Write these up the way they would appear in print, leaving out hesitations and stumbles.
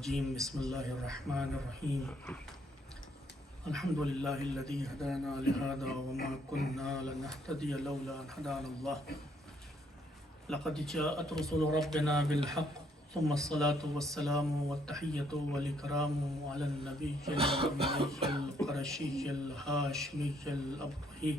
الرجيم بسم الله الرحمن الرحيم الحمد لله الذي هدانا لهذا وما كنا لنهتدي لولا أن هدانا الله لقد جاءت رسل ربنا بالحق ثم الصلاة والسلام والتحية والإكرام على النبي الأمي القرشي الهاشمي الأبرهي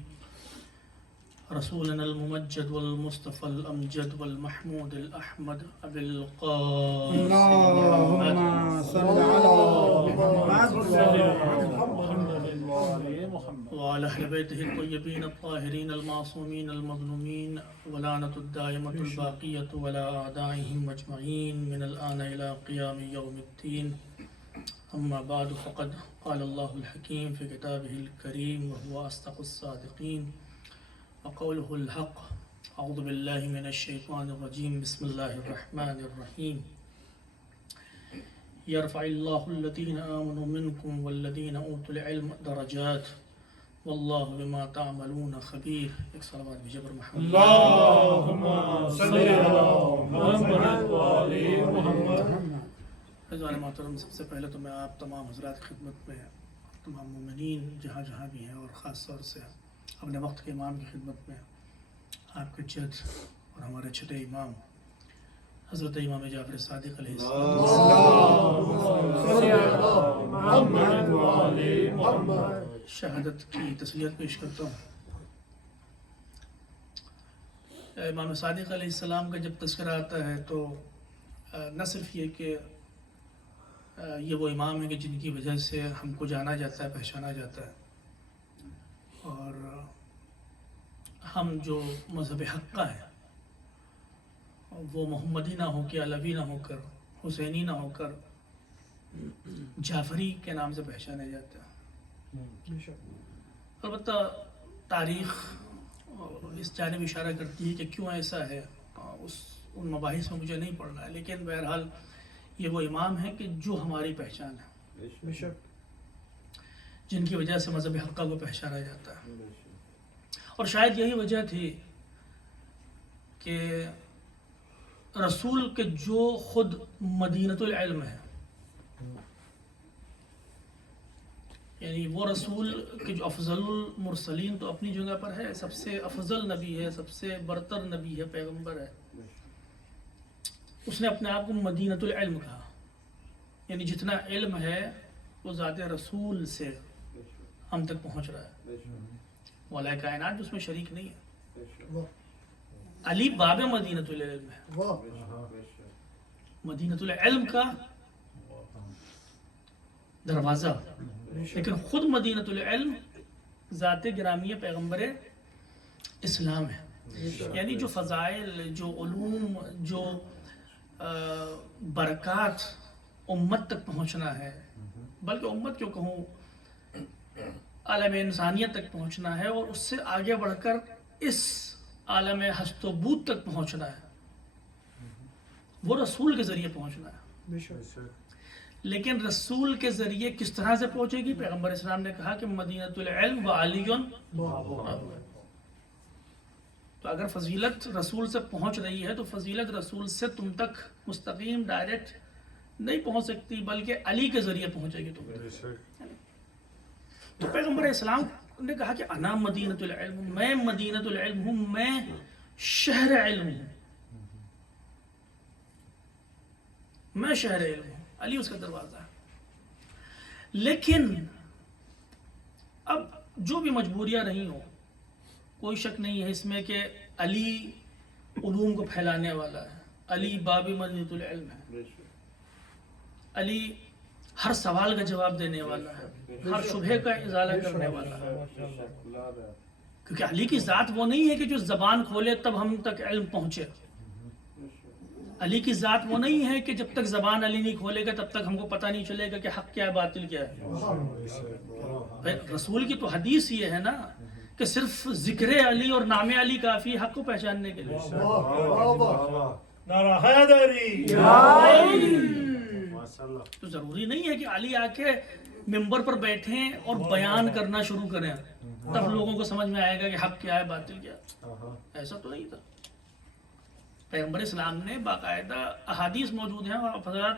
رسولنا الممجد والمصطفى الأمجد والمحمود الأحمد أبي القاسم اللهم صل على محمد وعلى أهل بيته الطيبين الطاهرين المعصومين المظلومين ولعنة الدائمة الباقية ولا أعدائهم أجمعين من الآن إلى قيام يوم الدين. أما بعد فقد قال الله الحكيم في كتابه الكريم وهو أصدق الصادقين وقوله الحق. أعوذ بالله من الشيطان الرجيم بسم الله الرحمن الرحيم يرفع الله الذين آمنوا منكم والذين أوتوا العلم درجات والله بما تعملون خبير. ایک صلوات بجبر محمد. اللهم صل على محمد وعلى محمد. عزیزان محترم، سب سے پہلے تو میں آپ تمام حضرات کی خدمت میں تمام مومنین جہاں جہاں بھی ہیں اور خاص طور سے اپنے وقت کے امام کی خدمت میں آپ کے جد اور ہمارے چھٹے امام حضرت امام جعفر صادق علیہ السلام شہادت کی تسلیت پیش کرتا ہوں. امام صادق علیہ السلام کا جب تذکرہ آتا ہے تو نہ صرف یہ کہ یہ وہ امام ہیں کہ جن کی وجہ سے ہم کو جانا جاتا ہے، پہچانا جاتا ہے، اور ہم جو مذہب حق کا ہے وہ محمدی نہ ہو کے علوی نہ ہو کر حسینی نہ ہو کر جعفری کے نام سے پہچانے جاتا ہے. البتہ تاریخ اس جانب اشارہ کرتی ہے کہ کیوں ایسا ہے، ان مباحث میں مجھے نہیں پڑھنا ہے، لیکن بہرحال یہ وہ امام ہیں کہ جو ہماری پہچان ہے، جن کی وجہ سے مذہب حقہ کو پہچانا جاتا ہے. اور شاید یہی وجہ تھی کہ رسول کے جو خود مدینۃ العلم ہے، یعنی وہ رسول کے جو افضل المرسلین تو اپنی جگہ پر ہے، سب سے افضل نبی ہے، سب سے برتر نبی ہے، پیغمبر ہے، اس نے اپنے آپ کو مدینۃ العلم کہا. یعنی جتنا علم ہے وہ ذات رسول سے ہم تک پہنچ رہا ہے، مولا کائنات اس میں شریک نہیں ہے. علی باب مدینۃ العلم ہے، مدینۃ العلم کا دروازہ، لیکن خود مدینۃ العلم ذات گرامی پیغمبر اسلام ہے. یعنی جو فضائل، جو علوم، جو برکات امت تک پہنچنا ہے، بلکہ امت کیوں کہوں، عالم انسانیت تک پہنچنا ہے، اور اس سے آگے بڑھ کر اس عالم ہست و بود تک پہنچنا ہے، وہ رسول کے ذریعے پہنچنا ہے. لیکن رسول کے ذریعے کس طرح سے پہنچے گی؟ پیغمبر اسلام نے کہا کہ مدینۃ العلم و علی. تو اگر فضیلت رسول سے پہنچ رہی ہے تو فضیلت رسول سے تم تک مستقیم ڈائریکٹ نہیں پہنچ سکتی، بلکہ علی کے ذریعے پہنچے گی تم تک. تو پیغمبر اسلام نے کہا کہ انا مدینۃ العلم، میں مدینۃ العلم ہوں، میں شہر علم ہوں، میں شہر علم ہوں. علی اس کا دروازہ ہے. لیکن اب جو بھی مجبوریاں رہی ہوں، کوئی شک نہیں ہے اس میں کہ علی علوم کو پھیلانے والا ہے، علی باب مدینۃ العلم ہے، علی ہر سوال کا جواب دینے والا ہے، ہر شبہے کا ازالہ کرنے والا ہے. کیونکہ علی کی ذات وہ نہیں ہے کہ جو زبان کھولے تب ہم تک علم پہنچے. علی کی ذات وہ نہیں ہے کہ جب تک زبان علی نہیں کھولے گا تب تک ہم کو پتہ نہیں چلے گا کہ حق کیا ہے، باطل کیا ہے. رسول کی تو حدیث یہ ہے نا کہ صرف ذکر علی اور نام علی کافی حق کو پہچاننے کے لیے. نعرہ حیدری. تو ضروری نہیں ہے کہ علی آ کے ممبر پر بیٹھیں اور بیان کرنا شروع کریں تب لوگوں کو سمجھ میں آئے گا کہ حق کیا ہے، باطل کیا ہے. ایسا تو نہیں تھا. پیغمبر اسلام نے باقاعدہ احادیث موجود ہیں اور حضرات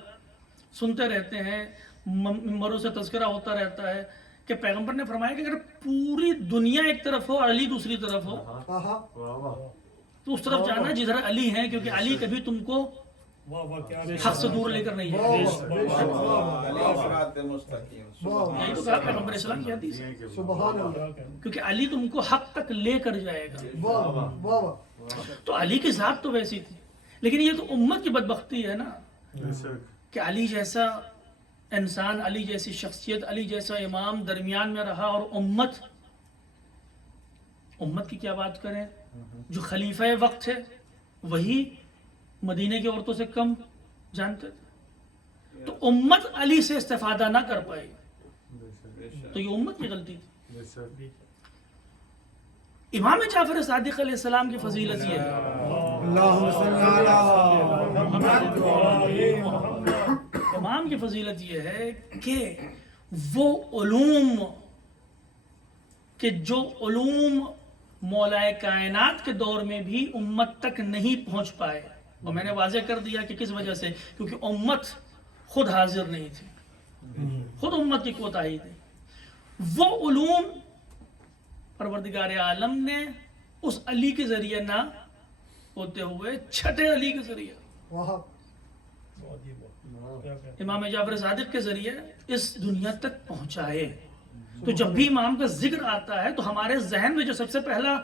سنتے رہتے ہیں، ممبروں سے تذکرہ ہوتا رہتا ہے کہ پیغمبر نے فرمایا کہ اگر پوری دنیا ایک طرف ہو اور علی دوسری طرف ہو تو اس طرف جانا جدھر علی ہیں، کیونکہ علی کبھی تم کو حق سے دور لے کر نہیں ہے. یہی تو کہا پیغمبر اسلام کی حدیث ہے، کیونکہ علی تم کو حق تک لے کر جائے گا. تو علی کی ذات تو ویسی تھی، لیکن یہ تو امت کی بدبختی ہے نا کہ علی جیسا انسان، علی جیسی شخصیت، علی جیسا امام درمیان میں رہا، اور امت کی کیا بات کریں. جو خلیفہ وقت تھے وہی مدینے کی عورتوں سے کم جانتے تھے، تو امت علی سے استفادہ نہ کر پائی، تو یہ امت کی غلطی تھی. امام جعفر صادق علیہ السلام کی فضیلت یہ ہے، امام کی فضیلت یہ ہے کہ وہ علوم کہ جو علوم مولا کائنات کے دور میں بھی امت تک نہیں پہنچ پائے، اور میں نے واضح کر دیا کہ کس وجہ سے، کیونکہ امت خود حاضر نہیں تھی، خود امت کی کوتاہی تھی. وہ علوم پروردگار عالم نے اس علی کے ذریعے نہ ہوتے ہوئے چھٹے علی کے ذریعے، امام جعفر صادق کے ذریعے اس دنیا تک پہنچائے. تو جب بھی امام کا ذکر آتا ہے تو ہمارے ذہن میں جو سب سے پہلا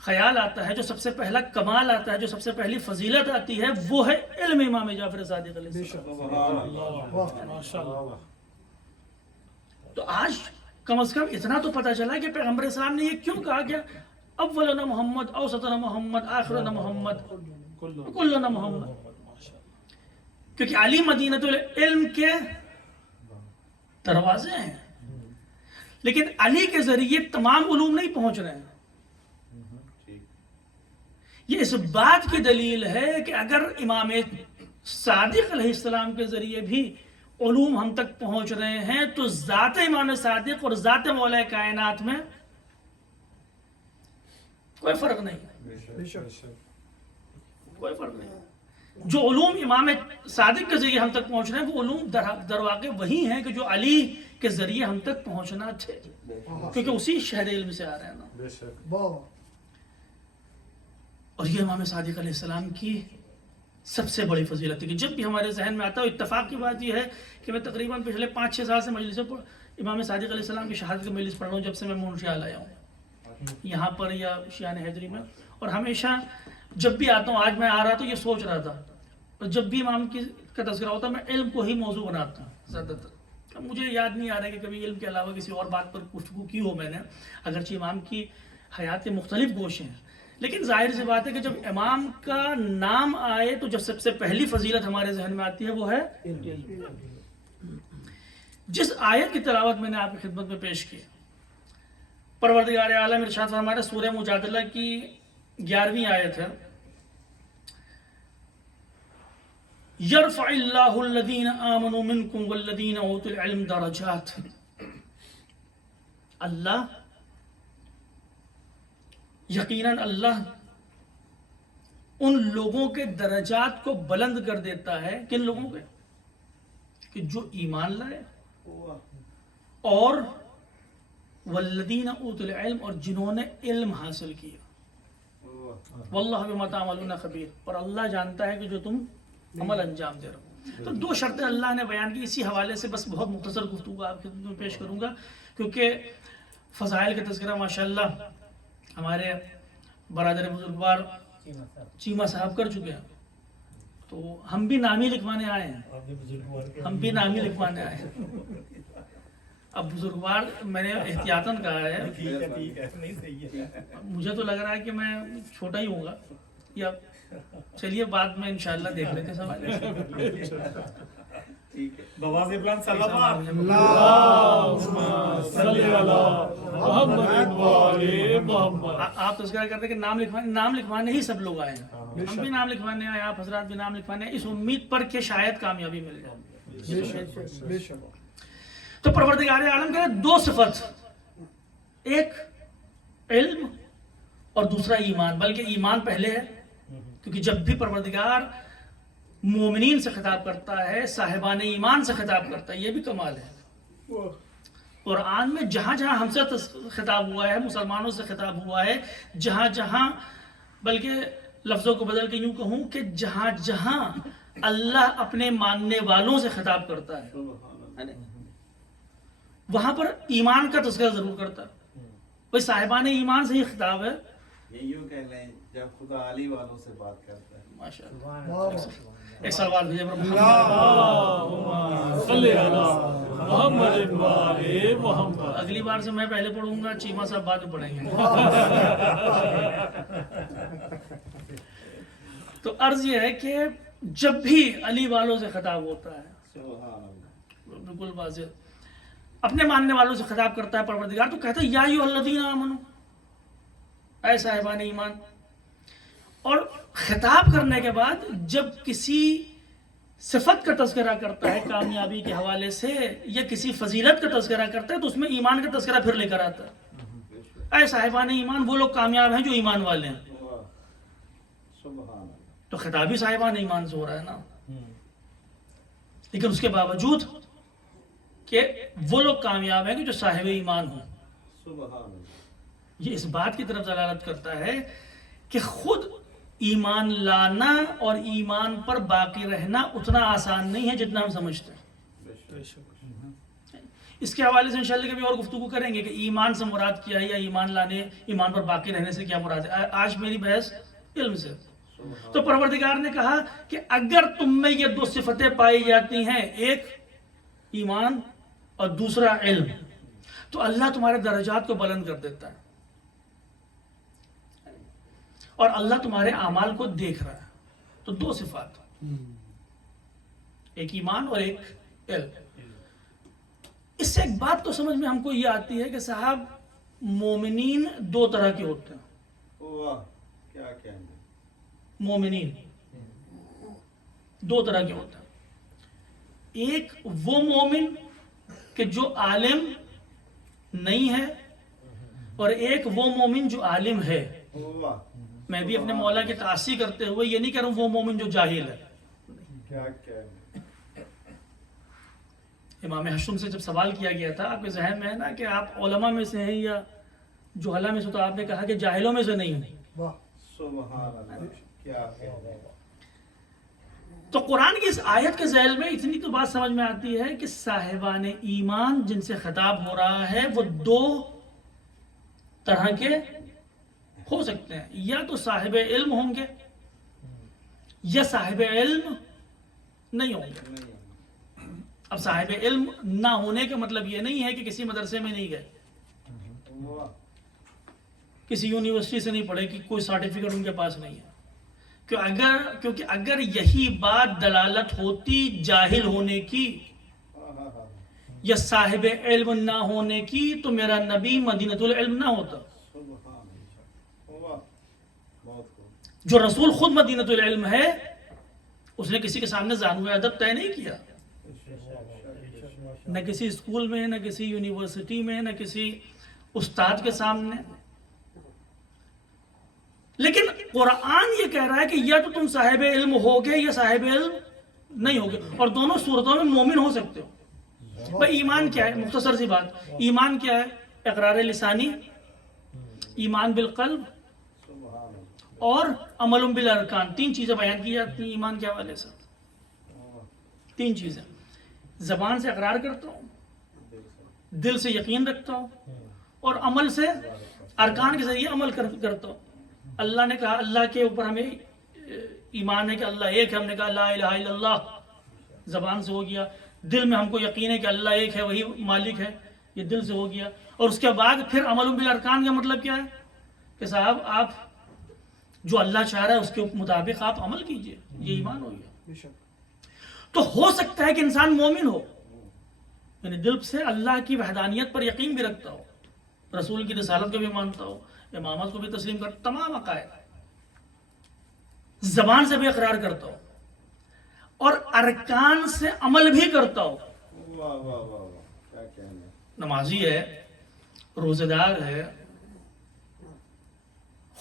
خیال آتا ہے، جو سب سے پہلا کمال آتا ہے، جو سب سے پہلی فضیلت آتی ہے، وہ ہے علم امام جعفر صادق علیہ السلام. تو آج کم از کم اتنا تو پتہ چلا کہ پیغمبر اسلام نے یہ کیوں کہا کہ اولنا محمد، اوسطنا محمد، آخرنا محمد، کلنا محمد، کیونکہ علی مدینۃ العلم کے دروازے ہیں، لیکن علی کے ذریعے تمام علوم نہیں پہنچ رہے ہیں. یہ اس بات کی دلیل ہے کہ اگر امام صادق علیہ السلام کے ذریعے بھی علوم ہم تک پہنچ رہے ہیں تو ذات امام صادق اور ذات مولا کائنات میں کوئی فرق نہیں، کوئی فرق نہیں. جو علوم امام صادق کے ذریعے ہم تک پہنچ رہے ہیں وہ علوم در واقع وہی ہیں کہ جو علی کے ذریعے ہم تک پہنچنا تھے، کیونکہ اسی شہر علم سے آ رہے ہیں نا. اور یہ امام صادق علیہ السلام کی سب سے بڑی فضیلت ہے کہ جب بھی ہمارے ذہن میں آتا ہے، اتفاق کی بات یہ ہے کہ میں تقریباً پچھلے 5-6 سال سے مجلسوں پر امام صادق علیہ السلام کی شہادت کی مجلس پڑھ رہا ہوں، جب سے میں منشیال آیا ہوں یہاں پر یا شیان حیدری میں. اور ہمیشہ جب بھی آتا ہوں، آج میں آ رہا تو یہ سوچ رہا تھا، اور جب بھی امام کا تذکرہ ہوتا ہے میں علم کو ہی موضوع بناتا ہوں زیادہ تر. مجھے یاد نہیں آ رہا کہ کبھی علم کے علاوہ کسی اور بات پر گفتگو کی ہو میں نے، اگرچہ امام کی حیات کے مختلف گوشے ہیں، لیکن ظاہر سی بات ہے کہ جب امام کا نام آئے تو جب سب سے پہلی فضیلت ہمارے ذہن میں آتی ہے وہ ہے جس آیت کی تلاوت میں نے آپ کی خدمت میں پیش کی. پروردگار عالم ارشاد فرماتا ہے سورہ مجادلہ کی 11ویں آیت ہے، یرفع اللہ الذین آمنوا منکم والذین اوتوا العلم درجات. اللہ یقیناً اللہ ان لوگوں کے درجات کو بلند کر دیتا ہے. کن لوگوں کے؟ کہ جو ایمان لائے، اور والذین اوتوا العلم، اور جنہوں نے علم حاصل کیا. واللہ بما تعملون خبیر، اور اللہ جانتا ہے کہ جو تم عمل انجام دے رہے ہو. تو 2 شرطیں اللہ نے بیان کی. اسی حوالے سے بس بہت مختصر گفتگو آپ کی خدمت میں پیش کروں گا، کیونکہ فضائل کا تذکرہ ماشاءاللہ ہمارے برادر بزرگوار چیمہ صاحب کر چکے ہیں، تو ہم بھی نامی لکھوانے آئے ہیں، ہم بھی نامی لکھوانے آئے ہیں. اب بزرگوار میں نے احتیاطاً کہا ہے، مجھے تو لگ رہا ہے کہ میں چھوٹا ہی ہوں گا، یا چلیے بعد میں انشاءاللہ دیکھ لیتے سوال. آپ تذکرہ کرتے کہ نام لکھوانے ہی سب لوگ آئے ہیں، ہم بھی نام لکھوانے آئے، آپ حضرات بھی نام لکھوانے آئے، اس امید پر کہ شاید کامیابی مل جائے. تو پروردگار عالم کے 2 صفت، ایک علم اور دوسرا ایمان، بلکہ ایمان پہلے ہے، کیونکہ جب بھی پروردگار مومنین سے خطاب کرتا ہے، صاحبان ایمان سے خطاب کرتا ہے، یہ بھی کمال ہے۔ قرآن میں جہاں جہاں ہم سے خطاب ہوا ہے، مسلمانوں سے خطاب ہوا ہے، جہاں جہاں، بلکہ لفظوں کو بدل کے یوں کہوں کہ جہاں جہاں اللہ اپنے ماننے والوں سے خطاب کرتا ہے وہاں پر ایمان کا تذکرہ ضرور کرتا ہے۔ بھئی صاحبان ایمان سے ہی خطاب ہے۔ یہ یوں کہہ لیں جب خدا علی والوں سے بات کرتا ہے۔ ماشاءاللہ، ایک سوال بھیجے پر محمد اللہم صلی علی محمد و آل محمد۔ اگلی بار سے میں پہلے پڑھوں گا، چیمہ صاحب بعد میں پڑھیں گے۔ تو عرض یہ ہے کہ جب بھی علی والوں سے خطاب ہوتا ہے، سبحان اللہ۔ بالکل واضح اپنے ماننے والوں سے خطاب کرتا ہے پروردگار، تو کہتا ہے یا ایھا الذین آمنوا، اے صاحبان ایمان۔ اور خطاب کرنے کے بعد جب کسی صفت کا تذکرہ کرتا ہے کامیابی کے حوالے سے یا کسی فضیلت کا تذکرہ کرتا ہے تو اس میں ایمان کا تذکرہ پھر لے کر آتا ہے۔ اے صاحبان ایمان، وہ لوگ کامیاب ہیں جو ایمان والے ہیں۔ سبحان اللہ۔ تو خطاب ہی صاحبان ایمان سے ہو رہا ہے نا، لیکن اس کے باوجود کہ وہ لوگ کامیاب ہیں کہ جو صاحب ایمان ہوں، سبحان اللہ۔ یہ اس بات کی طرف دلالت کرتا ہے کہ خود ایمان لانا اور ایمان پر باقی رہنا اتنا آسان نہیں ہے جتنا ہم سمجھتے ہیں۔ اس کے حوالے سے انشاءاللہ کبھی اور گفتگو کریں گے کہ ایمان سے مراد کیا ہے، یا ایمان لانے، ایمان پر باقی رہنے سے کیا مراد ہے۔ آج میری بحث علم سے۔ تو پروردگار نے کہا کہ اگر تم میں یہ دو صفتیں پائی جاتی ہیں، ایک ایمان اور دوسرا علم، تو اللہ تمہارے درجات کو بلند کر دیتا ہے اور اللہ تمہارے اعمال کو دیکھ رہا ہے۔ تو دو صفات، ایک ایمان اور ایک علم۔ اس سے ایک بات تو سمجھ میں ہم کو یہ آتی ہے کہ صاحب مومنین دو طرح کے ہوتے ہیں۔ واہ، کیا کہنا۔ مومنین دو طرح کے ہوتے ہیں، ایک وہ مومن کہ جو عالم نہیں ہے، اور ایک وہ مومن جو عالم ہے۔ واہ، میں بھی اپنے مولا کی تعصیح کرتے ہوئے یہ نہیں کہہ رہا ہوں وہ مومن جو جاہل ہے۔ کیا کہنا۔ امام حشم سے جب سوال کیا گیا تھا، آپ کے ذہن میں ہے نا کہ آپ علماء میں سے ہیں یا جہلا میں سے، تو آپ نے کہا کہ جاہلوں میں سے نہیں ہیں۔ سبحان اللہ، کیا کہنا۔ تو قرآن کی اس آیت کے ذیل میں اتنی تو بات سمجھ میں آتی ہے کہ صاحبان ایمان جن سے خطاب ہو رہا ہے وہ دو طرح کے ہو سکتے ہیں، یا تو صاحب علم ہوں گے یا صاحب علم نہیں ہوں گے۔ اب صاحب علم نہ ہونے کا مطلب یہ نہیں ہے کہ کسی مدرسے میں نہیں گئے، واہ، کسی یونیورسٹی سے نہیں پڑھے، کہ کوئی سرٹیفکیٹ ان کے پاس نہیں ہے۔ کیونکہ اگر یہی بات دلالت ہوتی جاہل ہونے کی یا صاحب علم نہ ہونے کی تو میرا نبی مدینۃ العلم نہ ہوتا۔ سبحان اللہ، واہ، بہت خوب۔ جو رسول خود مدینۃ العلم ہے، اس نے کسی کے سامنے زانو ادب طے نہیں کیا، نہ کسی اسکول میں، نہ کسی یونیورسٹی میں، نہ کسی استاد کے سامنے۔ لیکن قرآن یہ کہہ رہا ہے کہ یا تو تم صاحب علم ہوگے یا صاحب علم نہیں ہوگے، اور دونوں صورتوں میں مومن ہو سکتے ہو۔ بھائی ایمان کیا ہے؟ مختصر سی بات، ایمان کیا ہے؟ اقرار لسانی، ایمان بالقلب، سبحان اللہ، اور عمل بالارکان۔ تین چیزیں بیان کی جاتی ہیں ایمان کے حوالے سے۔ تین چیزیں، زبان سے اقرار کرتا ہوں، دل سے یقین رکھتا ہوں، اور عمل سے ارکان کے ذریعے عمل کرتا ہوں۔ اللہ نے کہا اللہ کے اوپر ہمیں ایمان ہے کہ اللہ ایک ہے، ہم نے کہا لا الہ الا اللہ، زبان سے ہو گیا۔ دل میں ہم کو یقین ہے کہ اللہ ایک ہے، وہی مالک ہے، یہ دل سے ہو گیا۔ اور اس کے بعد پھر عمل بالارکان کا مطلب کیا ہے کہ صاحب آپ جو اللہ چاہ رہا ہے اس کے مطابق آپ عمل کیجئے، یہ ایمان ہو گیا۔ تو ہو سکتا ہے کہ انسان مومن ہو، یعنی دل سے اللہ کی وحدانیت پر یقین بھی رکھتا ہو، رسول کی رسالت کو بھی مانتا ہو، امامت کو بھی تسلیم کرتا، تمام عقائد، زبان سے بھی اقرار کرتا ہو اور ارکان سے عمل بھی کرتا ہو۔ واہ واہ واہ واہ، کیا کہنا۔ نمازی ہے، روزہ دار ہے،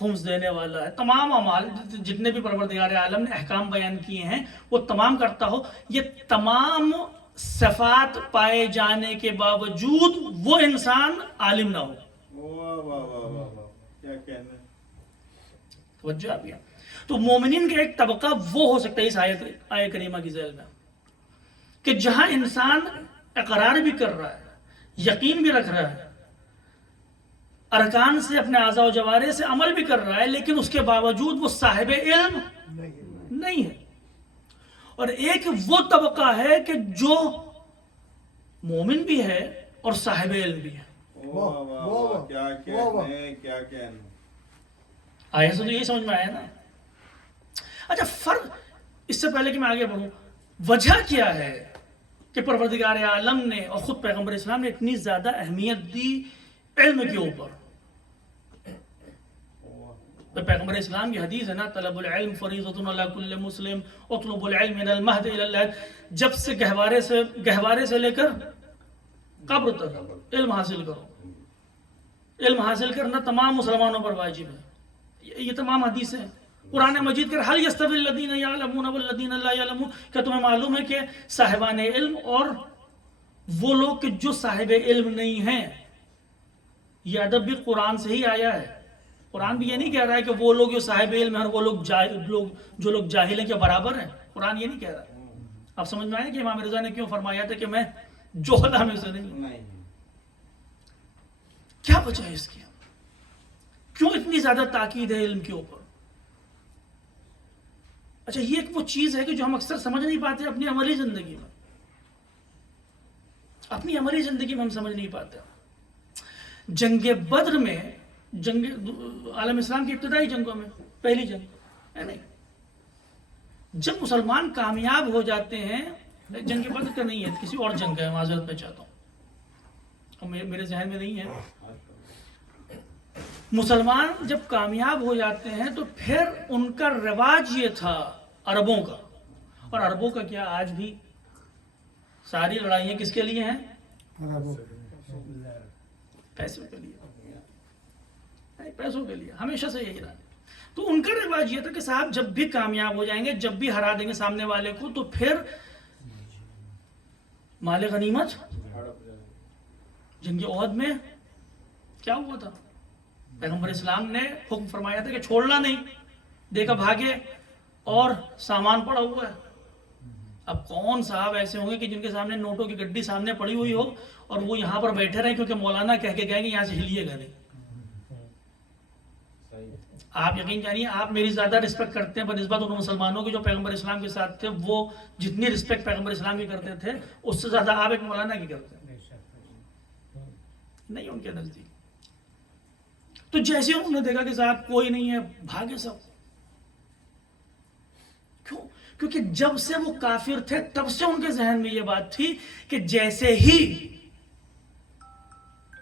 خمس دینے والا ہے، تمام اعمال جتنے بھی پروردگار عالم نے احکام بیان کیے ہیں وہ تمام کرتا ہو، یہ تمام صفات پائے جانے کے باوجود وہ انسان عالم نہ ہو. واہ واہ واہ واہ واہ، کیا کہنا ہے. توجہ آپ یہ. تو مومنین کا ایک طبقہ وہ ہو سکتا ہے اس آیت کریمہ کی ذیل میں کہ جہاں انسان اقرار بھی کر رہا ہے، یقین بھی رکھ رہا ہے، ارکان سے اپنے اعضاء و جوارح سے عمل بھی کر رہا ہے، لیکن اس کے باوجود وہ صاحب علم نہیں ہے. اور ایک وہ طبقہ ہے کہ جو مومن بھی ہے اور صاحب علم بھی ہے. واہ واہ واہ، کیا کہنا ہے، کیا کہنا ہے. آیا سے تو یہی سمجھ میں آیا نا. اچھا فرق، اس سے پہلے کہ میں آگے بڑھوں، وجہ کیا ہے کہ پروردگار عالم نے اور خود پیغمبر اسلام نے اتنی زیادہ اہمیت دی علم کے اوپر؟ پیغمبر اسلام کی حدیث ہے نا، طلب العلم فریضۃ علی کل مسلم، اطلب العلم من المہد الی اللحد. جب سے گہوارے سے لے کر قبر تک علم حاصل کرو. علم حاصل کرنا تمام مسلمانوں پر واجب ہے. یہ تمام حدیث ہیں. قرآن مجید کر حل یستوی الذین یعلمون والذین لا یعلمون، کیا تمہیں معلوم ہے کہ صاحبان علم اور وہ لوگ کہ جو صاحب علم نہیں ہیں؟ یہ ادب بھی قرآن سے ہی آیا ہے. قرآن بھی یہ نہیں کہہ رہا ہے کہ وہ لوگ جو صاحب علم ہیں اور وہ جو لوگ جاہل ہیں کے برابر ہیں. قرآن یہ نہیں کہہ رہا. آپ سمجھ میں آئے کہ امام رضا نے کیوں فرمایا تھا کہ میں جوہلا میں سے نہیں ہوں؟ کیا وجہ ہے اس کی؟ کیوں اتنی زیادہ تاکید ہے علم کے اوپر؟ اچھا یہ ایک وہ چیز ہے کہ جو ہم اکثر سمجھ نہیں پاتے اپنی عملی زندگی میں. اپنی عملی زندگی میں ہم سمجھ نہیں پاتے. جنگ بدر میں، عالم اسلام کی ابتدائی جنگوں میں، پہلی جنگ ہے نہیں، جب مسلمان کامیاب ہو جاتے ہیں، جنگ بدر کا نہیں ہے، کسی اور جنگ کا ہے، معذرت میں چاہتا ہوں، میرے ذہن میں نہیں ہے. مسلمان جب کامیاب ہو جاتے ہیں تو پھر ان کا رواج یہ تھا عربوں کا، اور عربوں کا کیا آج بھی ساری لڑائیاں کس کے لیے ہیں؟ پیسوں کے لیے. پیسوں کے لیے ہمیشہ سے یہی رہا. تو ان کا رواج یہ تھا کہ صاحب جب بھی کامیاب ہو جائیں گے، جب بھی ہرا دیں گے سامنے والے کو، تو پھر مال غنیمت. جنگ احد میں کیا ہوا تھا؟ پیغمبر اسلام نے حکم فرمایا تھا کہ چھوڑنا نہیں، دیکھا بھاگے اور سامان پڑا ہوا ہے. اب کون صاحب ایسے ہوں گے کہ جن کے سامنے نوٹوں کی گڈی سامنے پڑی ہوئی ہو اور وہ یہاں پر بیٹھے رہے کیونکہ مولانا کہہ کے گئے کہ یہاں سے ہلیے گا نہیں. آپ یقین جانیے آپ میری زیادہ رسپیکٹ کرتے ہیں بنسبت ان مسلمانوں کے جو پیغمبر اسلام کے ساتھ تھے. وہ جتنی رسپیکٹ پیغمبر اسلام کی کرتے تھے اس سے زیادہ آپ ایک مولانا کی کرتے ہیں نہیں ان کے نزدیک. تو جیسے انہوں نے دیکھا کہ صاحب کوئی نہیں ہے، بھاگے سب. کیوں؟ کیونکہ جب سے وہ کافر تھے تب سے ان کے ذہن میں یہ بات تھی کہ جیسے ہی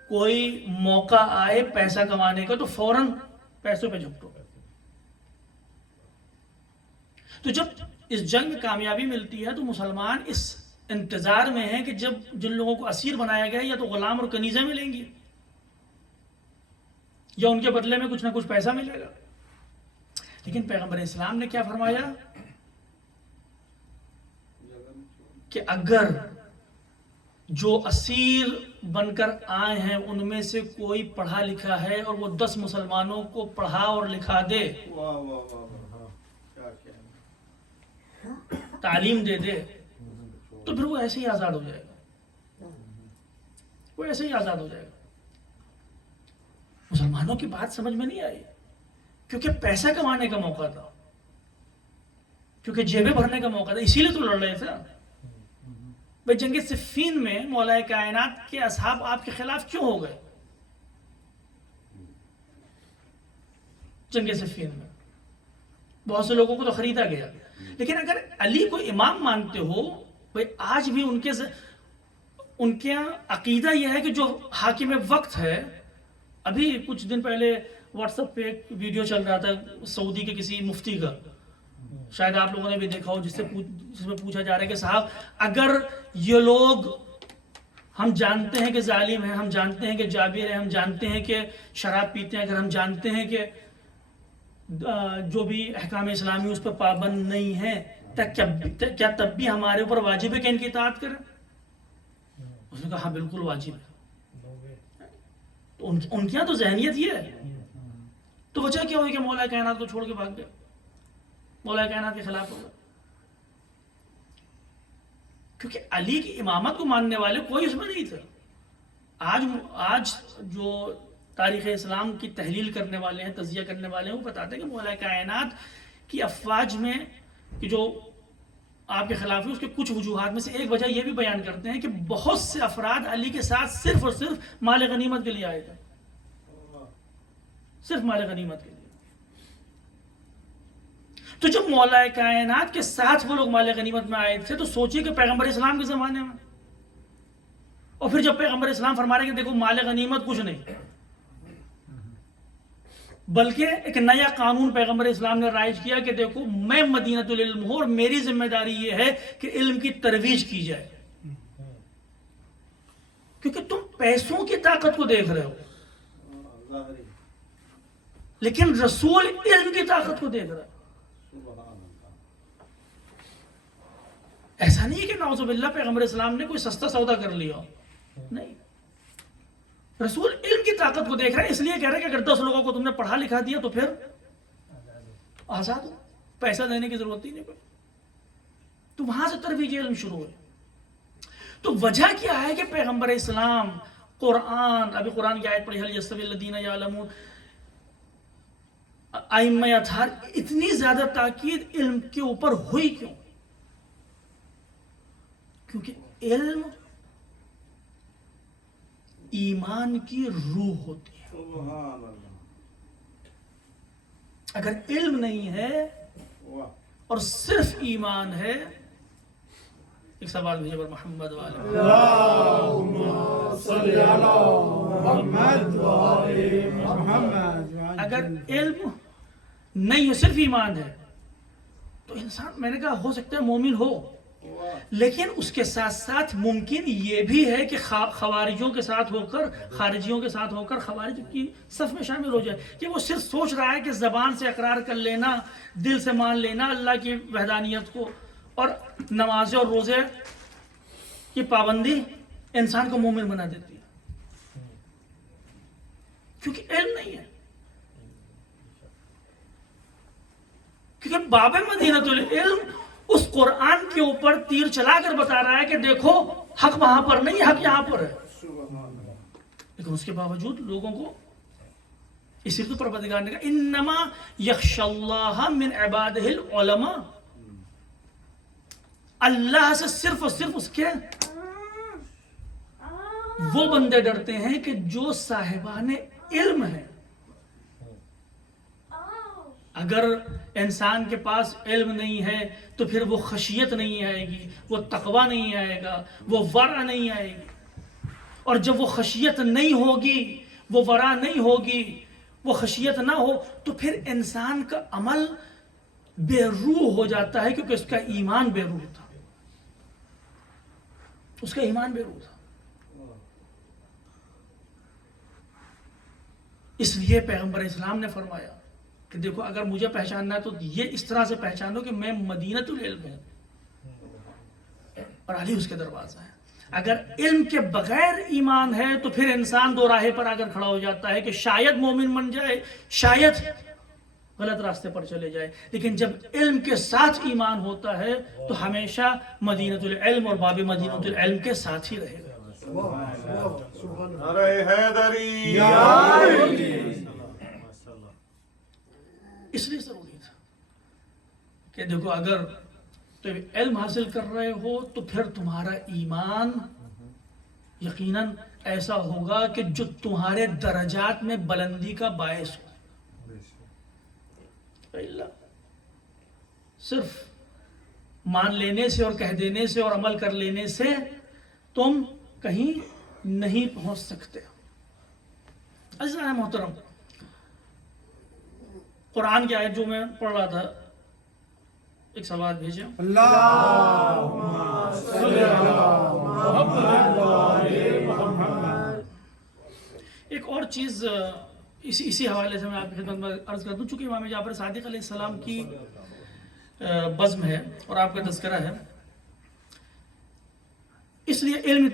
کوئی موقع آئے پیسہ کمانے کا تو فوراً پیسوں پہ جھپٹو. تو جب اس جنگ میں کامیابی ملتی ہے تو مسلمان اس انتظار میں ہیں کہ جب جن لوگوں کو اسیر بنایا گیا یا تو غلام اور کنیزیں ملیں گی یا ان کے بدلے میں کچھ نہ کچھ پیسہ ملے گا. لیکن پیغمبر اسلام نے کیا فرمایا کہ اگر جو اسیر بن کر آئے ہیں ان میں سے کوئی پڑھا لکھا ہے اور وہ 10 مسلمانوں کو پڑھا اور لکھا دے، تعلیم دے دے، تو پھر وہ ایسے ہی آزاد ہو جائے گا. وہ ایسے ہی آزاد ہو جائے گا. مسلمانوں کی بات سمجھ میں نہیں آئی کیونکہ پیسہ کمانے کا موقع تھا، کیونکہ جیبیں بھرنے کا موقع تھا، اسی لیے تو لڑ رہے تھے. بھائی جنگ صفین میں مولا کائنات کے اصحاب آپ کے خلاف کیوں ہو گئے؟ جنگ صفین میں بہت سے لوگوں کو تو خریدا گیا. لیکن اگر علی کو امام مانتے ہو، بھائی آج بھی ان کے عقیدہ یہ ہے کہ جو حاکم وقت ہے. ابھی کچھ دن پہلے واٹس ایپ پہ ایک ویڈیو چل رہا تھا سعودی کے کسی مفتی کا، شاید آپ لوگوں نے بھی دیکھا ہو، جس میں پوچھا جا رہا ہے کہ صاحب اگر یہ لوگ، ہم جانتے ہیں کہ ظالم ہیں، ہم جانتے ہیں کہ جابر ہیں، ہم جانتے ہیں کہ شراب پیتے ہیں، اگر ہم جانتے ہیں کہ جو بھی احکام اسلامی اس پہ پابند نہیں ہیں، کیا تب بھی ہمارے اوپر واجب ہے کہ ان کی اطاعت کریں؟ اس نے کہا ہاں بالکل واجب ہے۔ تو ان کی یہاں تو ذہنیت یہ ہے۔ تو وجہ کیا ہوئی کہ مولا کائنات کو چھوڑ کے بھاگ گئے، مولا کائنات کے خلاف ہو گئے؟ کیونکہ علی کی امامت کو ماننے والے کوئی اس میں نہیں تھے۔ آج جو تاریخ اسلام کی تحلیل کرنے والے ہیں، تجزیہ کرنے والے ہیں، وہ بتاتے ہیں کہ مولا کائنات کی افواج میں کہ جو آپ کے خلاف ہے، اس کے کچھ وجوہات میں سے ایک وجہ یہ بھی بیان کرتے ہیں کہ بہت سے افراد علی کے ساتھ صرف اور صرف مال غنیمت کے لیے آئے تھے، صرف مال غنیمت کے لیے۔ تو جب مولا کائنات کے ساتھ وہ لوگ مال غنیمت میں آئے تھے تو سوچیے کہ پیغمبر اسلام کے زمانے میں، اور پھر جب پیغمبر اسلام فرما رہے کہ دیکھو مال غنیمت کچھ نہیں، بلکہ ایک نیا قانون پیغمبر اسلام نے رائج کیا کہ دیکھو میں مدینۃ العلم ہوں اور میری ذمہ داری یہ ہے کہ علم کی ترویج کی جائے، کیونکہ تم پیسوں کی طاقت کو دیکھ رہے ہو لیکن رسول علم کی طاقت کو دیکھ رہا ہے۔ ایسا نہیں ہے کہ نعوذ باللہ پیغمبر اسلام نے کوئی سستا سودا کر لیا، نہیں، رسول علم کی طاقت کو دیکھ رہا ہے، اس لیے کہہ رہا ہے کہ اگر 10 لوگوں کو تم نے پڑھا لکھا دیا تو پھر آزاد ہو، پیسہ دینے کی ضرورت ہی نہیں پڑی۔ تو وہاں سے ترویج علم شروع ہوئی۔ تو وجہ کیا ہے کہ پیغمبر اسلام قرآن، ابھی قرآن کی آیت پڑھی هل يستوي الذين يعلمون، ائمہ اطہار، اتنی زیادہ تاکید علم کے اوپر ہوئی کیوں؟ کیونکہ علم ایمان کی روح ہوتی ہے۔ سبحان اللہ۔ اگر علم نہیں ہے اور صرف ایمان ہے، ایک سوال بھیجے پر محمد والے اللہم صلی علی محمد وآل محمد۔ اگر علم نہیں ہے صرف ایمان ہے تو انسان، میں نے کہا ہو سکتا ہے مومن ہو، لیکن اس کے ساتھ ساتھ ممکن یہ بھی ہے کہ خوارجوں کے ساتھ ہو کر، خارجیوں کے ساتھ ہو کر خوارج کی صف میں شامل ہو جائے، کہ وہ صرف سوچ رہا ہے کہ زبان سے اقرار کر لینا، دل سے مان لینا اللہ کی وحدانیت کو، اور نمازیں اور روزے کی پابندی انسان کو مومن بنا دیتی ہے، کیونکہ علم نہیں ہے۔ کیونکہ باب مدینۃ العلم اس قرآن کے اوپر تیر چلا کر بتا رہا ہے کہ دیکھو حق وہاں پر نہیں، حق یہاں پر ہے، لیکن اس کے باوجود لوگوں کو اسی تو پروردگار نے کہا انما یخشی اللہ من عبادہ العلماء، اللہ سے صرف اور صرف اس کے وہ بندے ڈرتے ہیں کہ جو صاحبان علم ہیں۔ اگر انسان کے پاس علم نہیں ہے تو پھر وہ خشیت نہیں آئے گی، وہ تقوی نہیں آئے گا، وہ ورع نہیں آئے گی، اور جب وہ خشیت نہیں ہوگی، وہ ورع نہیں ہوگی، وہ خشیت نہ ہو تو پھر انسان کا عمل بے روح ہو جاتا ہے، کیونکہ اس کا ایمان بے روح تھا، اس کا ایمان بے روح تھا۔ اس لیے پیغمبر اسلام نے فرمایا کہ دیکھو اگر مجھے پہچاننا ہے تو یہ اس طرح سے پہچانو کہ میں مدینۃ العلم ہوں اور علی اس کے دروازہ ہے۔ اگر علم کے بغیر ایمان ہے تو پھر انسان دو راہے پر آ کر کھڑا ہو جاتا ہے کہ شاید مومن بن جائے، شاید غلط راستے پر چلے جائے، لیکن جب علم کے ساتھ ایمان ہوتا ہے تو ہمیشہ مدینۃ العلم اور باب مدینۃ العلم کے ساتھ ہی رہے گا۔ نعرہ حیدری، اس لیے ضروری تھا کہ دیکھو اگر تم علم حاصل کر رہے ہو تو پھر تمہارا ایمان یقیناً ایسا ہوگا کہ جو تمہارے درجات میں بلندی کا باعث ہو۔ صرف مان لینے سے اور کہہ دینے سے اور عمل کر لینے سے تم کہیں نہیں پہنچ سکتے۔ عزیزان محترم، قرآن کی آیت جو میں پڑھ رہا تھا، ایک سوال بھیجیں۔ اللہم صلی علی محمد وآل محمد۔ ایک اور چیز اسی حوالے سے میں آپ کی خدمت میں عرض کر دوں، چونکہ امام جعفر صادق علیہ السلام کی بزم ہے اور آپ کا تذکرہ ہے، اس لیے علم